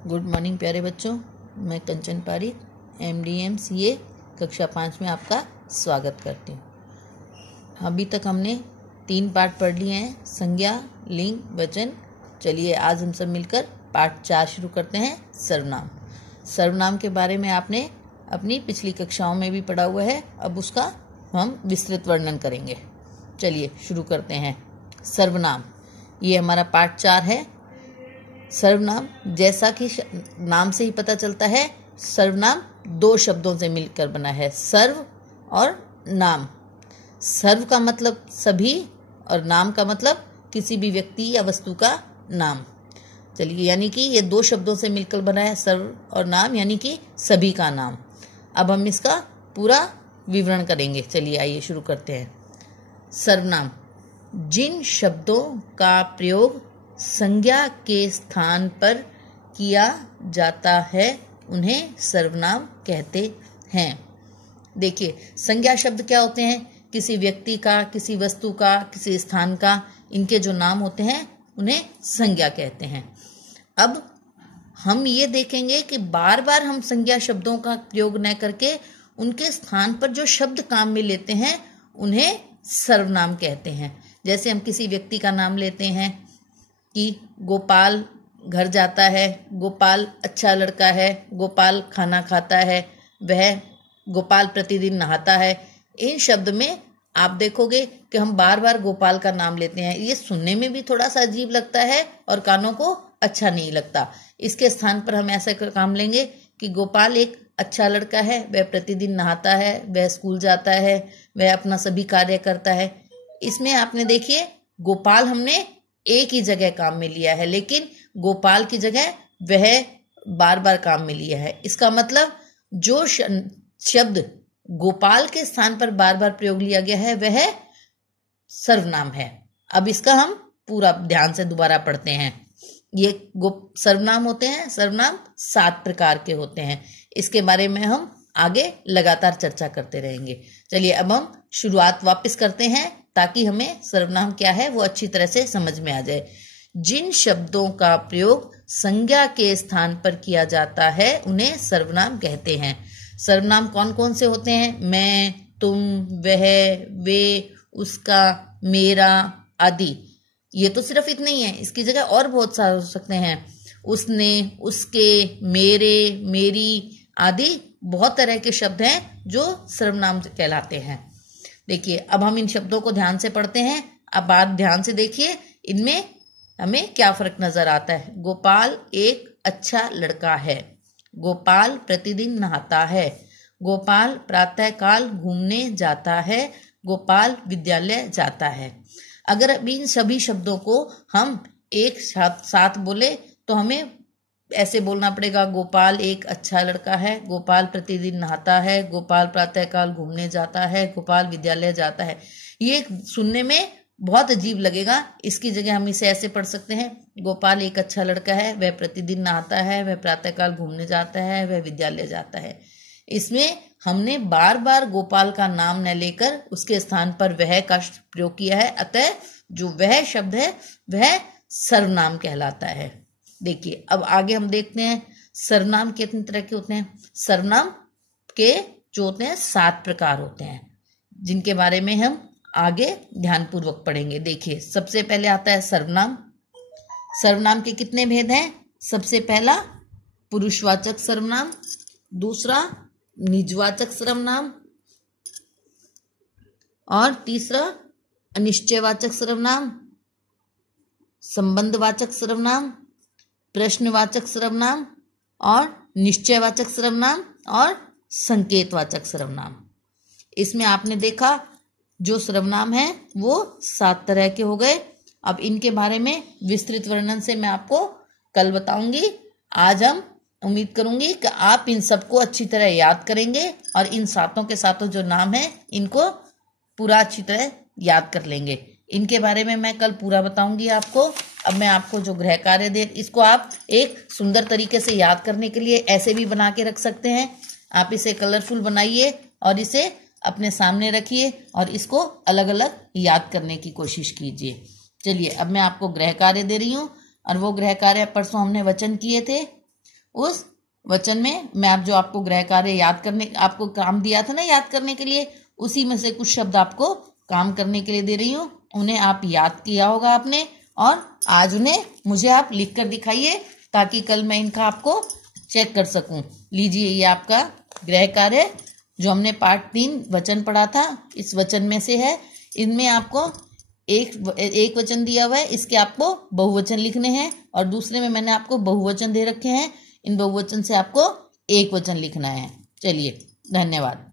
Good morning प्यारे बच्चों, मैं कंचन पारिक MDM CA कक्षा 5 में आपका स्वागत करती हूँ। अभी तक हमने 3 पाठ पढ़ लिए हैं, संज्ञा, लिंग, वचन। चलिए आज हम सब मिलकर पाठ 4 शुरू करते हैं, सर्वनाम। सर्वनाम के बारे में आपने अपनी पिछली कक्षाओं में भी पढ़ा हुआ है, अब उसका हम विस्तृत वर्णन करेंगे। चलिए शुरू करते हैं। सर्वनाम, ये हमारा पाठ 4 है। सर्वनाम, जैसा कि नाम से ही पता चलता है, सर्वनाम 2 शब्दों से मिलकर बना है, सर्व और नाम। सर्व का मतलब सभी और नाम का मतलब किसी भी व्यक्ति या वस्तु का नाम। चलिए, यानी कि ये 2 शब्दों से मिलकर बना है, सर्व और नाम, यानी कि सभी का नाम। अब हम इसका पूरा विवरण करेंगे। चलिए आइए शुरू करते हैं। सर्वनाम, जिन शब्दों का प्रयोग संज्ञा के स्थान पर किया जाता है उन्हें सर्वनाम कहते हैं। देखिए, संज्ञा शब्द क्या होते हैं? किसी व्यक्ति का, किसी वस्तु का, किसी स्थान का, इनके जो नाम होते हैं उन्हें संज्ञा कहते हैं। अब हम ये देखेंगे कि बार बार हम संज्ञा शब्दों का प्रयोग न करके उनके स्थान पर जो शब्द काम में लेते हैं उन्हें सर्वनाम कहते हैं। जैसे हम किसी व्यक्ति का नाम लेते हैं कि गोपाल घर जाता है, गोपाल अच्छा लड़का है, गोपाल खाना खाता है, वह गोपाल प्रतिदिन नहाता है। इन शब्द में आप देखोगे कि हम बार बार गोपाल का नाम लेते हैं। ये सुनने में भी थोड़ा सा अजीब लगता है और कानों को अच्छा नहीं लगता। इसके स्थान पर हम ऐसा काम लेंगे कि गोपाल एक अच्छा लड़का है, वह प्रतिदिन नहाता है, वह स्कूल जाता है, वह अपना सभी कार्य करता है। इसमें आपने देखिए, गोपाल हमने एक ही जगह काम में लिया है, लेकिन गोपाल की जगह वह बार बार काम में लिया है। इसका मतलब जो शब्द गोपाल के स्थान पर बार बार प्रयोग लिया गया है वह सर्वनाम है। अब इसका हम पूरा ध्यान से दोबारा पढ़ते हैं। ये सर्वनाम होते हैं। सर्वनाम 7 प्रकार के होते हैं। इसके बारे में हम आगे लगातार चर्चा करते रहेंगे। चलिए अब हम शुरुआत वापस करते हैं ताकि हमें सर्वनाम क्या है वो अच्छी तरह से समझ में आ जाए। जिन शब्दों का प्रयोग संज्ञा के स्थान पर किया जाता है उन्हें सर्वनाम कहते हैं। सर्वनाम कौन कौन से होते हैं? मैं, तुम, वह, वे, उसका, मेरा आदि। ये तो सिर्फ इतने ही है, इसकी जगह और बहुत सारे हो सकते हैं। उसने, उसके, मेरे, मेरी आदि बहुत तरह के शब्द हैं जो सर्वनाम कहलाते हैं। देखिए, अब हम इन शब्दों को ध्यान से पढ़ते हैं। अब बात ध्यान से देखिए, इनमें हमें क्या फर्क नजर आता है। गोपाल एक अच्छा लड़का है, गोपाल प्रतिदिन नहाता है, गोपाल प्रातःकाल घूमने जाता है, गोपाल विद्यालय जाता है। अगर अभी इन सभी शब्दों को हम एक साथ बोले तो हमें ऐसे बोलना पड़ेगा, गोपाल एक अच्छा लड़का है, गोपाल प्रतिदिन नहाता है, गोपाल प्रातःकाल घूमने जाता है, गोपाल विद्यालय जाता है। ये सुनने में बहुत अजीब लगेगा। इसकी जगह हम इसे ऐसे पढ़ सकते हैं, गोपाल एक अच्छा लड़का है, वह प्रतिदिन नहाता है, वह प्रातःकाल घूमने जाता है, वह विद्यालय जाता है। इसमें हमने बार बार गोपाल का नाम न लेकर उसके स्थान पर वह का प्रयोग किया है, अतः जो वह शब्द है वह सर्वनाम कहलाता है। देखिए, अब आगे हम देखते हैं सर्वनाम कितने तरह के होते हैं। सर्वनाम के जो होते हैं 7 प्रकार होते हैं, जिनके बारे में हम आगे ध्यानपूर्वक पढ़ेंगे। देखिए, सबसे पहले आता है सर्वनाम। सर्वनाम के कितने भेद हैं? सबसे पहला पुरुषवाचक सर्वनाम, दूसरा निजवाचक सर्वनाम, और तीसरा अनिश्चयवाचक सर्वनाम, संबंधवाचक सर्वनाम, प्रश्नवाचक सर्वनाम, और निश्चयवाचक सर्वनाम, और संकेतवाचक सर्वनाम। इसमें आपने देखा जो सर्वनाम है वो 7 तरह के हो गए। अब इनके बारे में विस्तृत वर्णन से मैं आपको कल बताऊंगी। आज हम उम्मीद करूंगी कि आप इन सबको अच्छी तरह याद करेंगे और इन सातों के सातों जो नाम है इनको पूरा अच्छी तरह याद कर लेंगे। इनके बारे में मैं कल पूरा बताऊंगी आपको। अब मैं आपको जो गृह कार्य दे, इसको आप एक सुंदर तरीके से याद करने के लिए ऐसे भी बना के रख सकते हैं। आप इसे कलरफुल बनाइए और इसे अपने सामने रखिए और इसको अलग अलग याद करने की कोशिश कीजिए। चलिए, अब मैं आपको गृह कार्य दे रही हूँ और वो गृह कार्य परसों हमने वचन किए थे। उस वचन में मैं आप जो आपको गृह कार्य याद करने आपको काम दिया था ना याद करने के लिए, उसी में से कुछ शब्द आपको काम करने के लिए दे रही हूँ। उन्हें आप याद किया होगा आपने और आज उन्हें मुझे आप लिख कर दिखाइए ताकि कल मैं इनका आपको चेक कर सकूं। लीजिए ये आपका गृह कार्य जो हमने पाठ 3 वचन पढ़ा था, इस वचन में से है। इनमें आपको एक वचन दिया हुआ है, इसके आपको बहुवचन लिखने हैं और दूसरे में मैंने आपको बहुवचन दे रखे हैं। इन बहुवचन से आपको एक वचन लिखना है। चलिए, धन्यवाद।